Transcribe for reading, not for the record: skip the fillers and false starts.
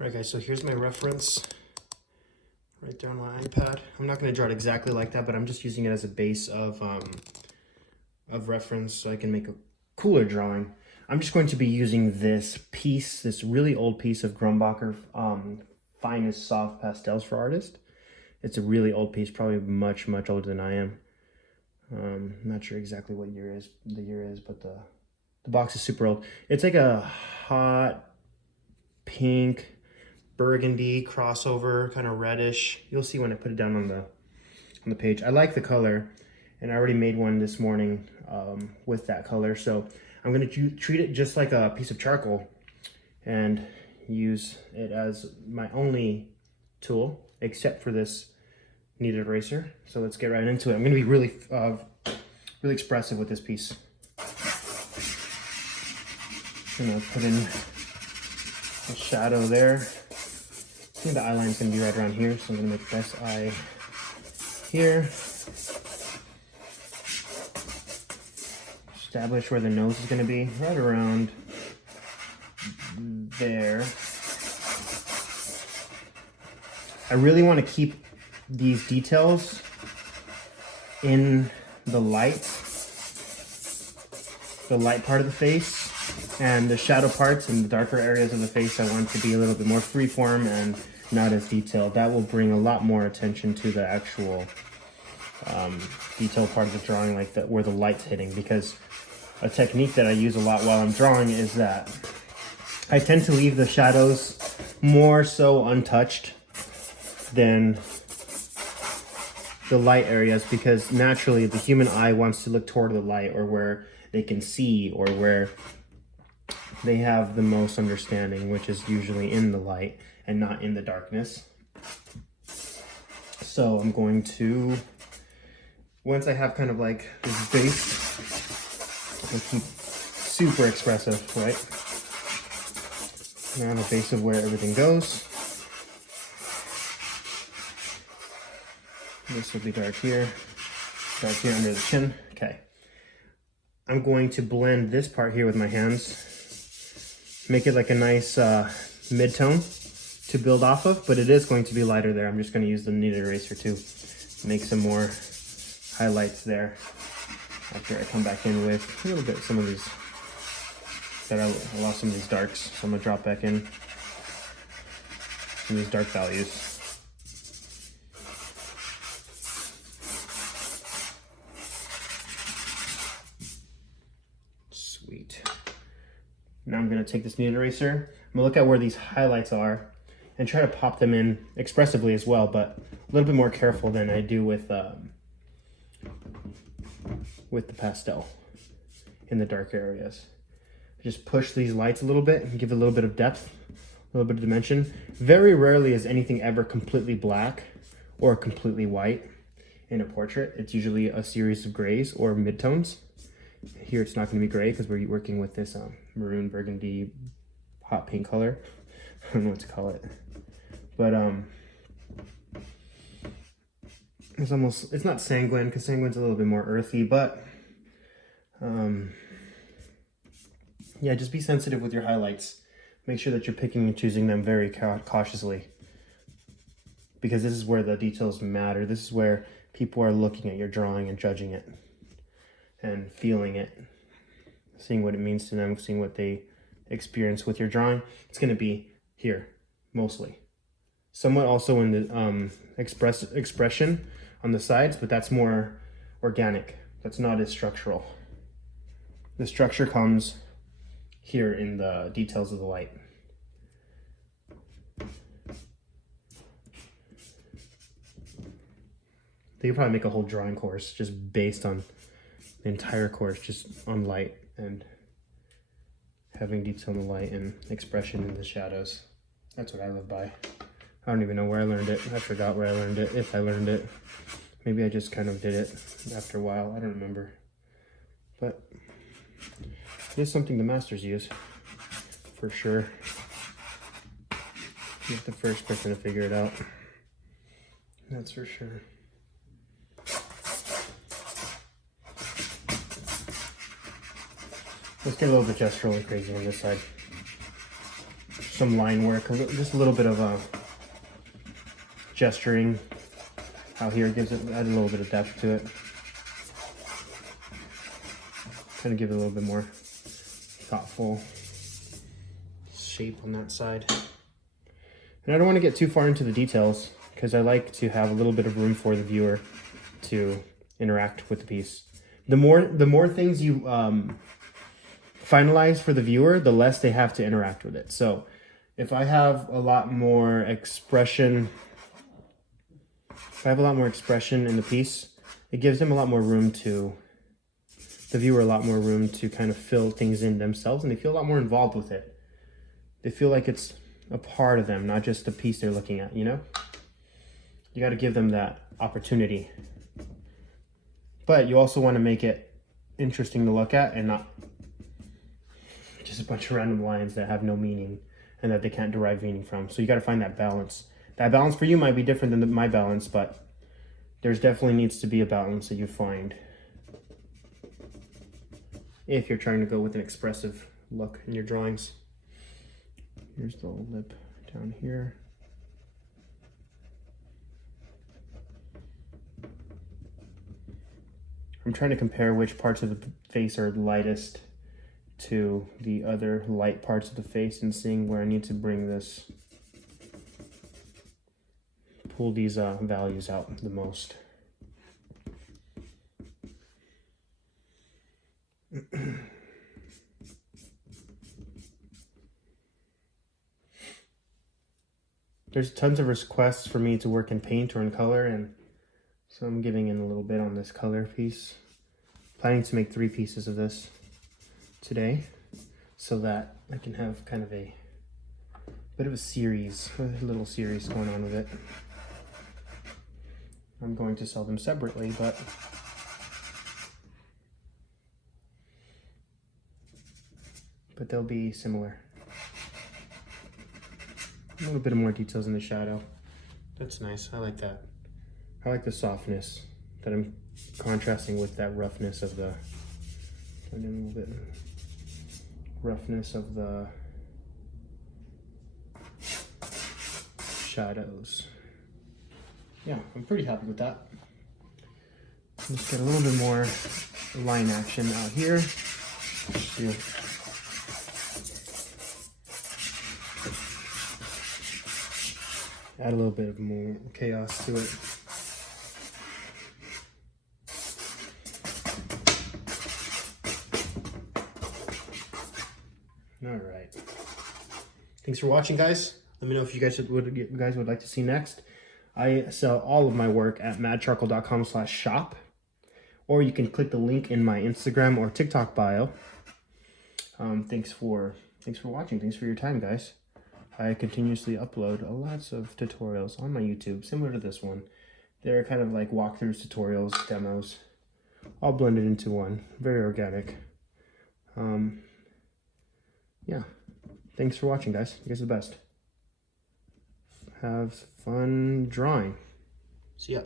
Alright guys, so here's my reference right there on my iPad. I'm not going to draw it exactly like that, but I'm just using it as a base of reference so I can make a cooler drawing. I'm just going to be using this piece, this really old piece of Grumbacher Finest Soft Pastels for Artists. It's a really old piece, probably much older than I am. I'm not sure exactly what the year is, but the box is super old. It's like a hot pink burgundy crossover, kind of reddish. You'll see when I put it down on the page. I like the color, and I already made one this morning with that color. So I'm going to treat it just like a piece of charcoal and use it as my only tool, except for this kneaded eraser. So let's get right into it. I'm going to be really expressive with this piece. I'm going to put in a shadow there. I think the eye line's going to be right around here, so I'm going to make this eye here. Establish where the nose is going to be, right around there. I really want to keep these details in the light part of the face, and the shadow parts and the darker areas of the face I want to be a little bit more freeform and not as detailed. That will bring a lot more attention to the actual detail part of the drawing, like where the light's hitting, because a technique that I use a lot while I'm drawing is that I tend to leave the shadows more so untouched than the light areas, because naturally the human eye wants to look toward the light, or where they can see, or where they have the most understanding, which is usually in the light and not in the darkness. So I'm going to, once I have kind of like this base, I'll keep super expressive, right? Now the base of where everything goes. This will be dark here under the chin. Okay. I'm going to blend this part here with my hands, make it like a nice mid-tone to build off of, but it is going to be lighter there. I'm just going to use the kneaded eraser to make some more highlights there after I come back in with a little bit, some of these, that I lost some of these darks, so I'm going to drop back in some of these dark values. Sweet. Now I'm going to take this kneaded eraser, I'm going to look at where these highlights are and try to pop them in expressively as well, but a little bit more careful than I do with the pastel in the dark areas. Just push these lights a little bit and give it a little bit of depth, a little bit of dimension. Very rarely is anything ever completely black or completely white in a portrait. It's usually a series of grays or midtones. Here it's not going to be gray because we're working with this maroon burgundy hot pink color. I don't know what to call it, but it's not sanguine, because sanguine's a little bit more earthy, but yeah, just be sensitive with your highlights. Make sure that you're picking and choosing them very cautiously, because this is where the details matter. This is where people are looking at your drawing and judging it and feeling it, seeing what it means to them, seeing what they experience with your drawing. It's going to be here mostly, somewhat also in the expression on the sides, but that's more organic. That's not as structural. The structure comes here in the details of the light. They could probably make a whole drawing course just based on the entire course, just on light and having detail in the light and expression in the shadows. That's what I live by. I don't even know where I learned it. I forgot where I learned it, if I learned it. Maybe I just kind of did it after a while. I don't remember. But it is something the masters use, for sure. You're the first person to figure it out. That's for sure. Let's get a little bit gestural and crazy on this side. some line work, just a little bit of a gesturing out here gives it, add a little bit of depth to it. Kind of give it a little bit more thoughtful shape on that side. And I don't want to get too far into the details because I like to have a little bit of room for the viewer to interact with the piece. The more things you finalize for the viewer, the less they have to interact with it. So if I have a lot more expression, in the piece, it gives them a lot more room to, the viewer a lot more room to kind of fill things in themselves, and they feel a lot more involved with it. They feel like it's a part of them, not just the piece they're looking at, you know? You got to give them that opportunity. But you also want to make it interesting to look at and not just a bunch of random lines that have no meaning and that they can't derive meaning from. So you got to find that balance. That balance for you might be different than my balance, but there's definitely needs to be a balance that you find if you're trying to go with an expressive look in your drawings. Here's the lip down here. I'm trying to compare which parts of the face are lightest to the other light parts of the face and seeing where I need to bring this, pull these values out the most. There's tons of requests for me to work in paint or in color, and so I'm giving in a little bit on this color piece. Planning to make 3 pieces of this today so that I can have kind of a bit of a series, a little series going on with it. I'm going to sell them separately, but they'll be similar. A little bit more details in the shadow. That's nice, I like that. I like the softness that I'm contrasting with that roughness of the, turn in a little bit, roughness of the shadows. Yeah, I'm pretty happy with that. Let's get a little bit more line action out here. Add a little bit of more chaos to it. All right. Thanks for watching, guys. Let me know if you guys would like to see next. I sell all of my work at madcharcoal.com/shop, or you can click the link in my Instagram or TikTok bio. Thanks for watching. Thanks for your time, guys. I continuously upload lots of tutorials on my YouTube, similar to this one. They're kind of like walkthroughs, tutorials, demos, all blended into one. Very organic. Yeah. Thanks for watching, guys. You guys are the best. Have fun drawing. See ya.